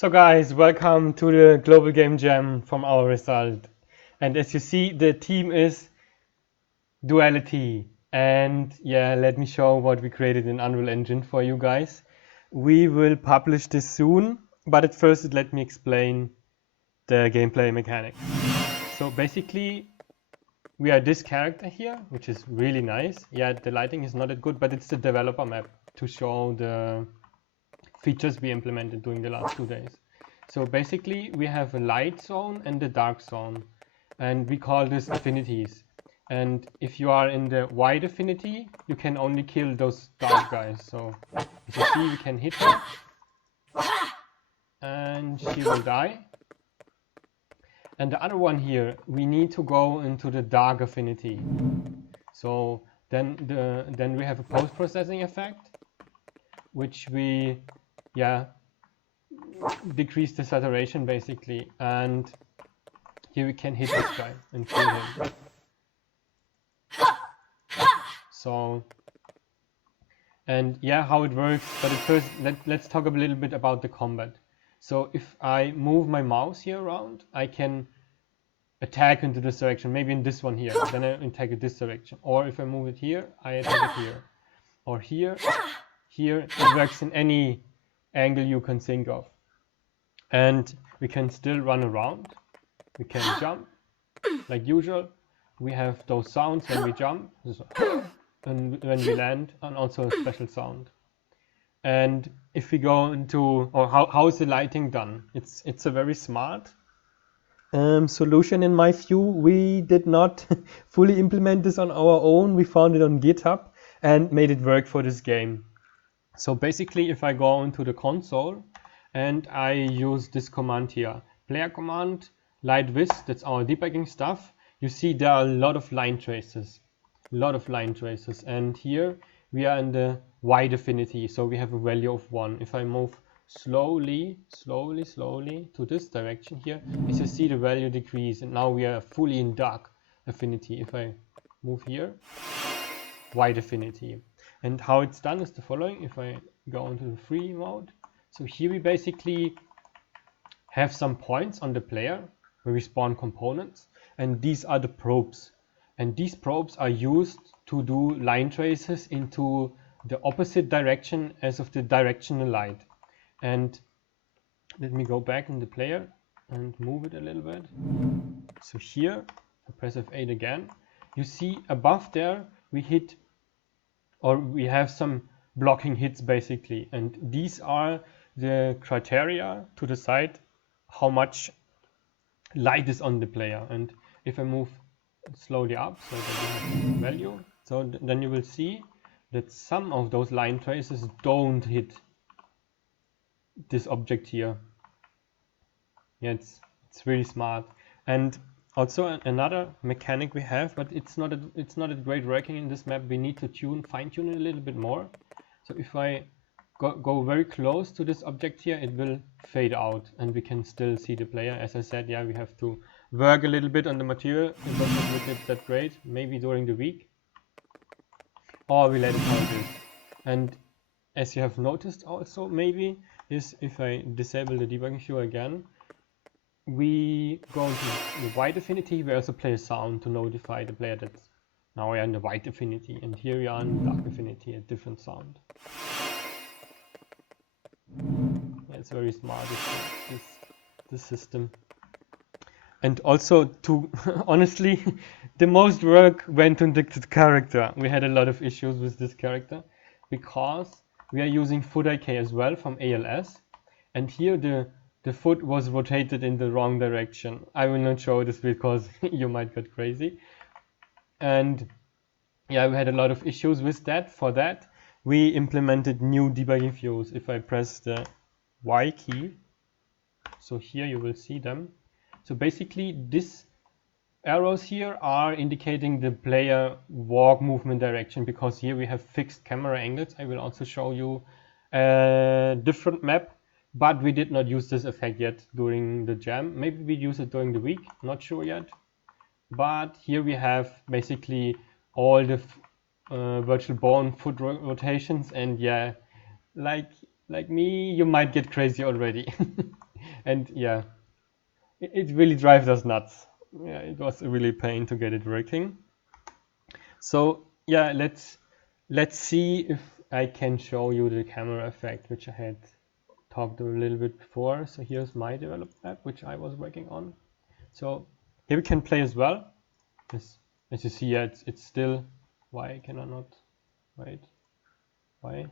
So guys, welcome to the Global Game Jam from our result. And as you see, the team is Duality. And yeah, let me show what we created in Unreal Engine for you guys. We will publish this soon, but at first let me explain the gameplay mechanics. So basically, we are this character here, which is really nice. Yeah, the lighting is not that good, but it's the developer map to show the features we implemented during the last 2 days. So basically we have a light zone and a dark zone, and we call this affinities. And if you are in the white affinity, you can only kill those dark guys. So as you see, we can hit her and she will die. And the other one here, we need to go into the dark affinity. So then we have a post-processing effect, which we decrease the saturation basically, and here we can hit this guy and kill him. So, and yeah, how it works, but at first let's talk a little bit about the combat. So if I move my mouse here around, I can attack into this direction, maybe in this one here, then I attack in this direction. Or if I move it here, I attack it here. Or here, it works in any angle you can think of. And we can still run around, we can jump like usual. We have those sounds when we jump and when we land, and also a special sound. And if we go into, or how is the lighting done? It's a very smart solution in my view. We did not fully implement this on our own. We found it on GitHub and made it work for this game. So basically, if I go into the console and I use this command here, player command, light vis, that's our debugging stuff, you see there are a lot of line traces. And here we are in the white affinity, so we have a value of 1. If I move slowly to this direction here, as you see, the value decrease, and now we are fully in dark affinity. If I move here, white affinity. And how it's done is the following. If I go into the free mode, so here we basically have some points on the player where we spawn components, and these are the probes. And these probes are used to do line traces into the opposite direction as of the directional light. And let me go back in the player and move it a little bit. So here, I press F8 again. You see above there, we hit, or we have some blocking hits basically. And these are the criteria to decide how much light is on the player. And if I move slowly up so that we have value, so then you will see that some of those line traces don't hit this object here. Yeah, it's really smart. And also another mechanic we have, but it's not a great working in this map. We need to fine tune it a little bit more. So if I go very close to this object here, it will fade out and we can still see the player. As I said, yeah, we have to work a little bit on the material. It doesn't look that great, maybe during the week, or we let it how it is. And as you have noticed also, maybe, is if I disable the debugging view again, we go into the white affinity. We also play a sound to notify the player that now we are in the white affinity, and here we are in dark affinity, a different sound. Yeah, it's very smart, this system. And also, to honestly, the most work went on the character. We had a lot of issues with this character because we are using foot IK as well from ALS, and here the foot was rotated in the wrong direction. I will not show this because you might get crazy. And yeah, we had a lot of issues with that. For that, we implemented new debugging views. If I press the Y key, so here you will see them. So basically, these arrows here are indicating the player walk movement direction, because here we have fixed camera angles. I will also show you a different map, but we did not use this effect yet during the jam. Maybe we use it during the week, not sure yet. But here we have basically all the virtual bone foot rotations, and yeah, like me, you might get crazy already. And yeah, it really drives us nuts. Yeah, it was a really pain to get it working. So yeah, let's see if I can show you the camera effect, which I had talked a little bit before. So here's my developed app, which I was working on. So here we can play as well. As you see, yeah, it's still. Why can I not? Wait, why?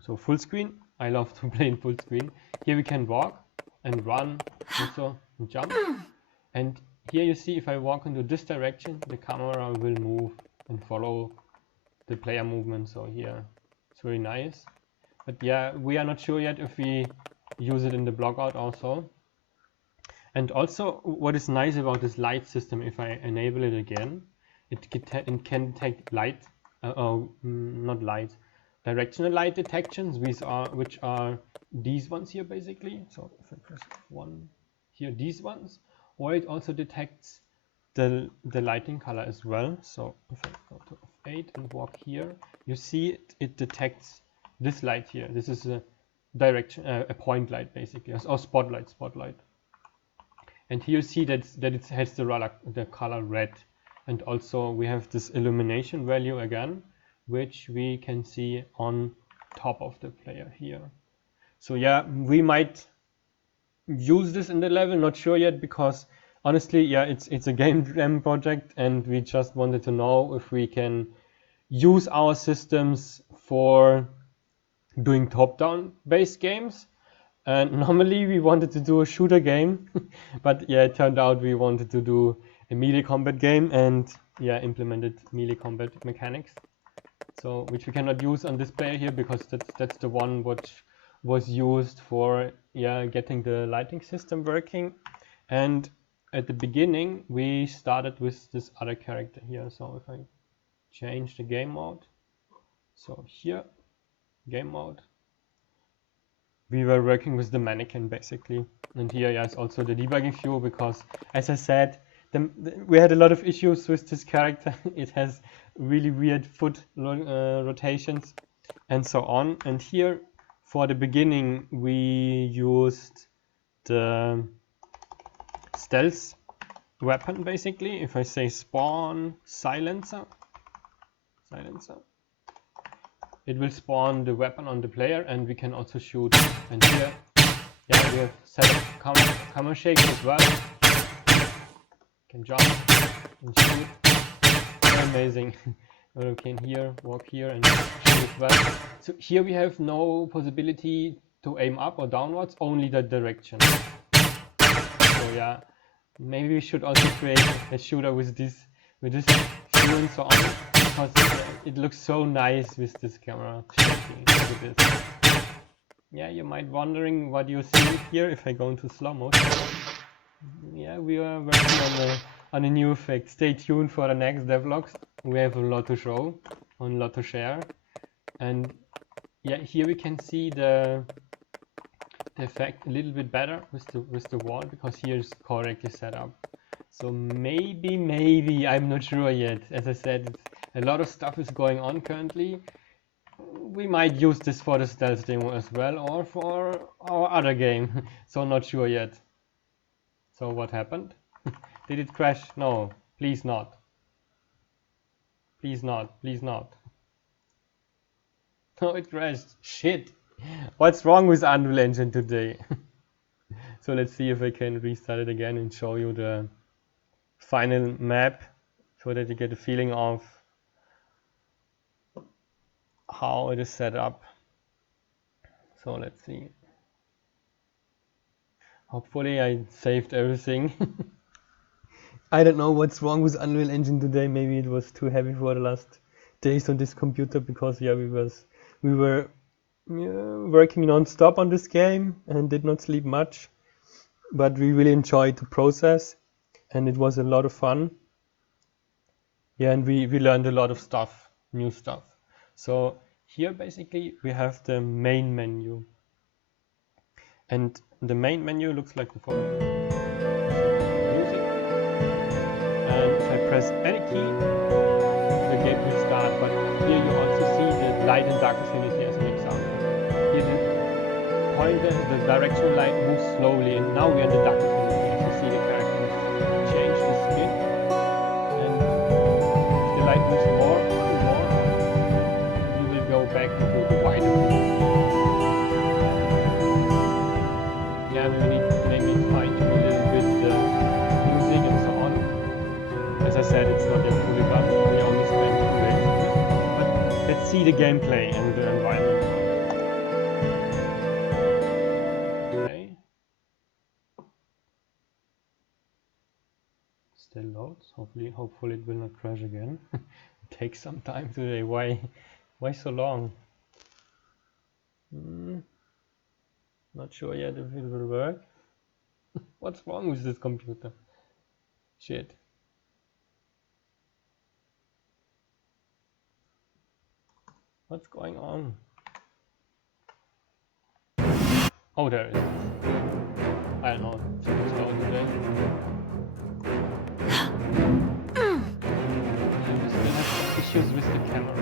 So full screen. I love to play in full screen. Here we can walk and run, also and jump. And here you see if I walk into this direction, the camera will move and follow the player movement. So here it's really nice. But yeah, we are not sure yet if we use it in the blogout also. And also what is nice about this light system, if I enable it again, it can detect light, not light, directional light detections, which are these ones here basically. So if I press 1 here, these ones, or it also detects the lighting color as well. So if I go to F8 and walk here, you see it detects this light here. This is a direction, a point light basically, or spotlight. And here you see that it has the color red, and also we have this illumination value again, which we can see on top of the player here. So yeah, we might use this in the level, not sure yet, because honestly, yeah, it's a game jam project, and we just wanted to know if we can use our systems for doing top-down based games. And normally we wanted to do a shooter game, but yeah, it turned out we wanted to do a melee combat game, and yeah, implemented melee combat mechanics. So which we cannot use on this player here, because that's the one which was used for getting the lighting system working. And at the beginning we started with this other character here. So if I change the game mode, so here game mode, we were working with the mannequin basically. And here is also the debugging view, because as I said, we had a lot of issues with this character. It has really weird foot rotations and so on. And here for the beginning we used the stealth weapon basically. If I say spawn silencer, it will spawn the weapon on the player, and we can also shoot. And here, yeah, we have set up camera shake as well. Can jump and shoot. Amazing. We can here walk here and shoot as well. So here we have no possibility to aim up or downwards, only the direction. So yeah, maybe we should also create a shooter with this view and so on, because it looks so nice with this camera shaking. Look at this. Yeah, you might wondering what you see here if I go into slow motion. Yeah, we are working on a new effect. Stay tuned for the next devlogs. We have a lot to show, and a lot to share. And yeah, here we can see the effect a little bit better with the wall, because here is correctly set up. So maybe I'm not sure yet. As I said, a lot of stuff is going on currently. We might use this for the stealth demo as well, or for our other game. So not sure yet. So what happened? Did it crash? No, please not. Please not, please not. No, it crashed. Shit. What's wrong with Unreal Engine today? So let's see if I can restart it again and show you the final map, so that you get a feeling of how it is set up. So let's see. Hopefully I saved everything. I don't know what's wrong with Unreal Engine today. Maybe it was too heavy for the last days on this computer, because yeah, we were working non-stop on this game and did not sleep much, but we really enjoyed the process, and it was a lot of fun. Yeah, and we learned a lot of stuff, new stuff. So here basically we have the main menu, and the main menu looks like the following. Music, and if I press any key, the game will start. But here you also see the light and dark affinity as an example. Here the pointer, the directional light moves slowly, and now we're in the dark infinity. As you see, the characters change the skin, and if the light moves more, we will go back into the white infinity. Yeah, we need maybe fine tune a little bit the music and so on. As I said, it's not yet fully done. We only spent 2 days on it. But let's see the gameplay and the environment. Okay. Still loads. Hopefully it will not crash again. It takes some time today. Why so long? Not sure yet if it will work. What's wrong with this computer? Shit. What's going on? Oh, there it is. I don't know. It's too slow today. We still have some issues with the camera.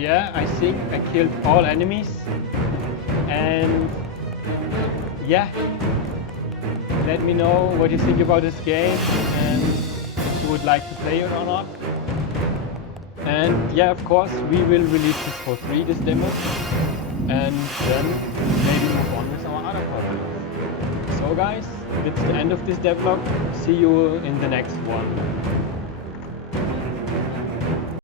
Yeah, I think I killed all enemies, and yeah, let me know what you think about this game and if you would like to play it or not. And yeah, of course, we will release this for free, this demo, and then maybe move on with our other projects. So guys, that's the end of this devlog. See you in the next one.